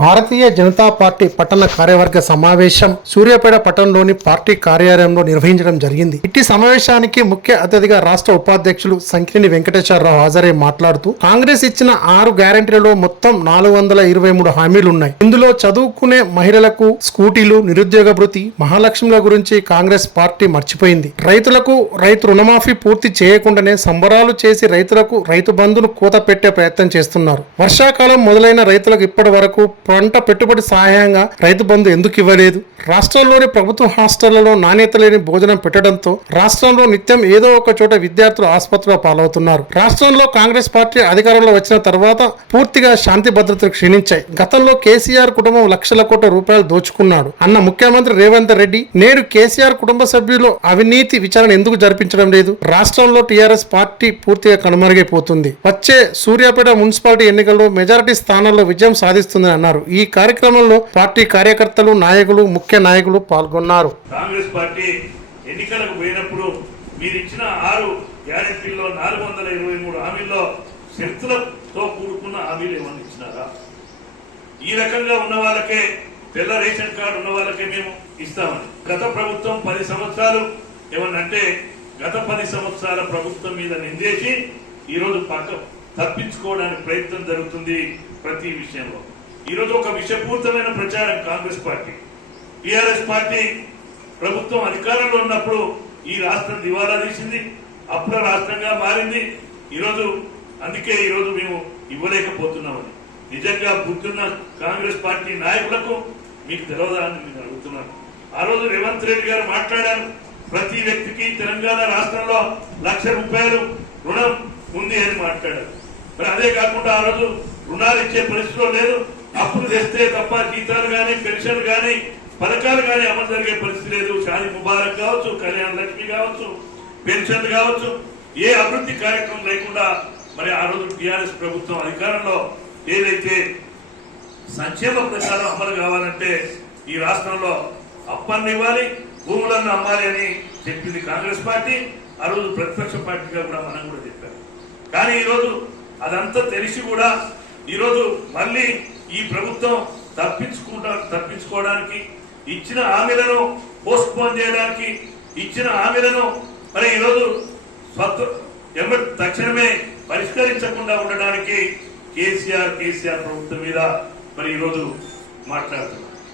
Bharatiya Janata party పట్టణ కార్యవర్గ సమావేశం సూర్యాపేట పట్టణంలోని పార్టీ కార్యాలయంలో నిర్వహించడం జరిగింది. ఇట్టి సమావేశానికి ముఖ్య అతిథిగా రాష్ట్ర ఉపాధ్యక్షులు సంకినేని వెంకటేశ్వరరావు హాజరై మాట్లాడుతూ కాంగ్రెస్ ఇచ్చిన 6 గ్యారెంటీలలో మొత్తం 423 హామీలు ఉన్నాయి. ఇందులో చదువుకునే మహిళలకు స్కూటీలు, నిరుద్యోగ భృతి, మహాలక్ష్మిల గురించి కాంగ్రెస్ పార్టీ మర్చిపోయింది. రైతులకు రైతు రుణమాఫీ పూర్తి చేయకుండానే సంబరాలు చేసి రైతులకు రైతు బంధును కూత పెట్టే ప్రయత్నం చేస్తున్నారు. వర్షాకాలం మొదలైన రైతులకు ఇప్పటి వరకు పంట పెట్టుబడి సహాయంగా రైతు బంధు ఎందుకు ఇవ్వలేదు? రాష్ట్రంలోని ప్రభుత్వ హాస్టళ్లలో నాణ్యత లేని భోజనం పెట్టడంతో రాష్ట్రంలో నిత్యం ఏదో ఒక చోట విద్యార్థులు ఆసుపత్రిలో పాలవుతున్నారు. రాష్ట్రంలో కాంగ్రెస్ పార్టీ అధికారంలో వచ్చిన తర్వాత పూర్తిగా శాంతి భద్రతలు క్షీణించాయి. గతంలో కేసీఆర్ కుటుంబం లక్షల కోట్ల రూపాయలు దోచుకున్నాడు అన్న ముఖ్యమంత్రి రేవంత్ రెడ్డి నేడు కేసీఆర్ కుటుంబ సభ్యులు అవినీతి విచారణ ఎందుకు జరిపించడం లేదు? రాష్ట్రంలో టీఆర్ఎస్ పార్టీ పూర్తిగా కనుమరుగైపోతుంది. వచ్చే సూర్యాపేట మున్సిపాలిటీ ఎన్నికల్లో మెజారిటీ స్థానాల్లో విజయం సాధిస్తుందని అన్నారు. ఈ కార్యక్రమంలో పార్టీ కార్యకర్తలు, నాయకులు, ముఖ్య నాయకులు పాల్గొన్నారు. కాంగ్రెస్ పార్టీ ఎన్నికలకు పోయినప్పుడు మీరు ఇచ్చిన 6 గ్యారెంటీల్లో 423 హామీల్లో షరతులతో కూడుకున్న హామీలు ఏమన్నా ఇచ్చినారా? ఈ రకంగా ఉన్న వాళ్ళకే, తెల్ల రేషన్ కార్డు ఉన్న వాళ్ళకే మేము ఇస్తామని గత ప్రభుత్వం 10 సంవత్సరాలు ఏమన్నంటే గత 10 సంవత్సరాల ప్రభుత్వం మీద నిందేసి ఈరోజు తప్పించుకోవడానికి ప్రయత్నం జరుగుతుంది. ప్రతి విషయంలో ఈరోజు ఒక విషపూరితమైన ప్రచారం కాంగ్రెస్ పార్టీ, టీఆర్ఎస్ పార్టీ ప్రభుత్వం అధికారంలో ఉన్నప్పుడు ఈ రాష్ట్రం దివాలా తీసింది, అప్పుల రాష్ట్రంగా మారింది. అందుకే ఈరోజు మేము ఇవ్వలేకపోతున్నామని నిజంగా బుద్ధున్న కాంగ్రెస్ పార్టీ నాయకులకు మీకు తెలియదా అని నేను అడుగుతున్నాను. ఆ రోజు రేవంత్ రెడ్డి గారు మాట్లాడారు, ప్రతి వ్యక్తికి తెలంగాణ రాష్ట్రంలో 1,00,000 రూపాయలు రుణం ఉంది అని మాట్లాడారు. మరి అదే కాకుండా ఆ రోజు రుణాలు ఇచ్చే పరిస్థితిలో లేదు. అప్పులు తెస్తే తప్ప జీతాలు కానీ, పెన్షన్ కానీ, పథకాలు కానీ అమలు జరిగే పరిస్థితి లేదు. షాదీ ముబారక్ కావచ్చు, కళ్యాణ లక్ష్మి కావచ్చు, పెన్షన్ కావచ్చు, ఏ అభివృద్ధి కార్యక్రమం లేకుండా మరి ఆ రోజు టీఆర్ఎస్ ప్రభుత్వం అధికారంలో ఏదైతే సంక్షేమ ప్రచారం అమలు కావాలంటే ఈ రాష్ట్రంలో అప్పన్ని ఇవ్వాలి, భూములను అమ్మాలి అని చెప్పింది కాంగ్రెస్ పార్టీ. ఆ రోజు ప్రతిపక్ష పార్టీగా కూడా మనం కూడా చెప్పారు. కానీ ఈరోజు అదంతా తెలిసి కూడా ఈరోజు మళ్ళీ ఈ ప్రభుత్వం తప్పించుకోవడానికి ఇచ్చిన హామీలను పోస్ట్ పోన్ చేయడానికి ఇచ్చిన హామీలను మరి ఈరోజు తక్షణమే పరిష్కరించకుండా ఉండడానికి కేసీఆర్ ప్రభుత్వం మీద మరి ఈరోజు మాట్లాడుతున్నారు.